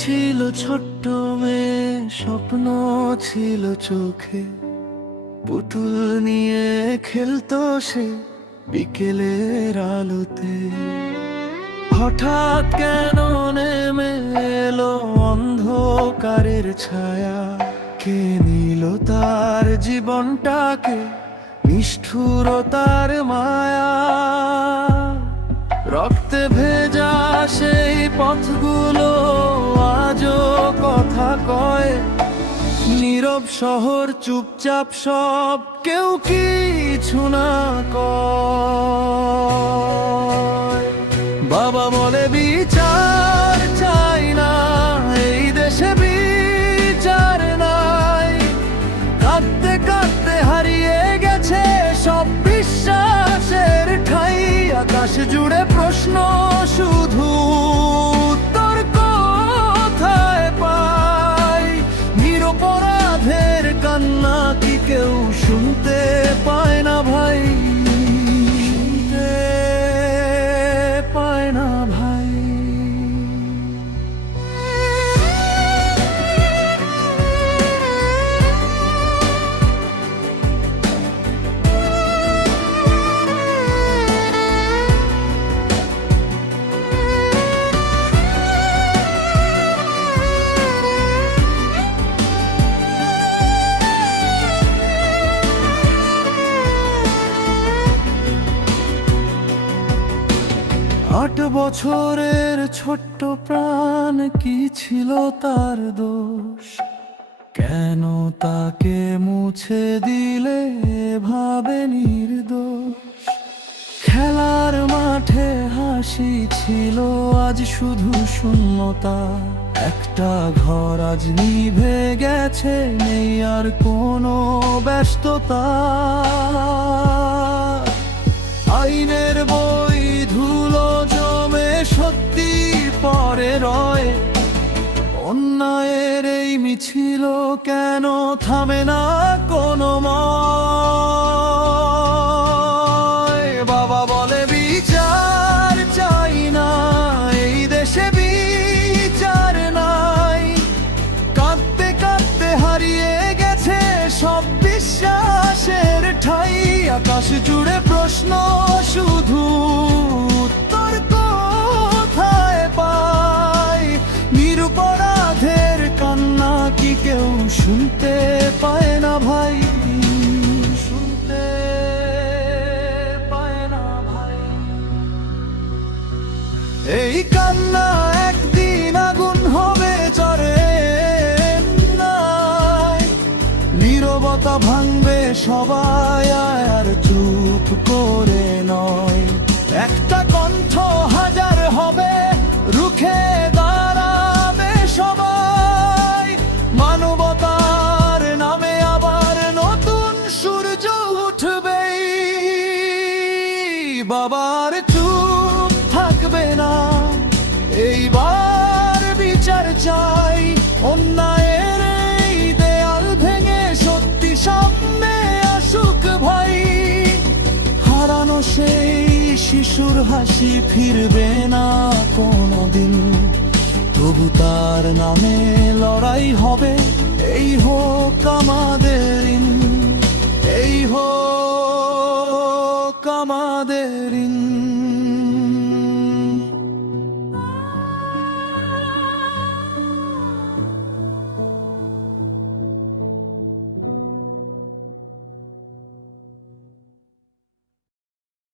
ছিল ছোট্ট মেয়ে, স্বপ্ন ছিল চোখে। পুতুল নিয়ে খেলতো সে বিকেলের আলোতে। হঠাৎ কেন নেমে এলো অন্ধকারের ছায়া, কে নিল তার জীবনটাকে, নিষ্ঠুরতার মায়া। রক্তে ভেজা সেই পথগুলো আজও কথা কয়। নীরব শহর চুপচাপ সব, কেউ কিছু না কয়। বাবা বলে বিচার চাই না, এই দেশে বিচার নাই। কাঁদতে কাঁদতে হারিয়ে গেছে সব বিশ্বাসের ঠাই। আকাশ জুড়ে প্রশ্ন শুধু, উত্তর কোথায় পাই? নিরপরাধের কান্না কি কেউ শুনতে পায় না ভাই? শুনতে পায় না ভাই। 8 বছরের ছোট্ট প্রাণ, কি ছিল তার দোষ? কেন তাকে মুছে দিলে ভাবে নির্দোষ? খেলার মাঠে হাসি ছিল, আজ শুধু শূন্যতা। একটা ঘর আজ নিভে গেছে, নেই আর কোনো ব্যস্ততা। আইনের বই ধুলো জমে সত্যি পরে রয়। অন্যায়ের এই মিছিল কেন থামে না কোনো ময়? বাবা বলে বিচার চাই না, এই দেশে বিচার নাই। কাঁদতে কাঁদতে হারিয়ে গেছে সব বিশ্বাসের ঠাই। আকাশ জুড়ে প্রশ্ন শুধু, উত্তর কোথায় পাই? নিরপরাধের কান্না কি কেউ শুনতে পায় না ভাই? শুনতে পায় না ভাই। এই কান্না একদিন আগুন হবে চরে নাই। নীরবতা ভাঙবে সবাই, আর চুপ করে নয়। একটা কণ্ঠ হাজার হবে, রুখে দাঁড়াবে সবাই। মানবতার নামে আবার নতুন সূর্য উঠবেই। বাবার চুপ থাকবে না, এইবার বিচার চাই। অন্যায়ের এই দেয়াল ভেঙে সত্যি সামনে আসুক ভাই। হারানো সেই শিশুর হাসি ফিরবে না কোনোদিন, তবু তার নামে লড়াই হবে। এই হোক আমাদের দিন, এই হোক আমাদের দিন।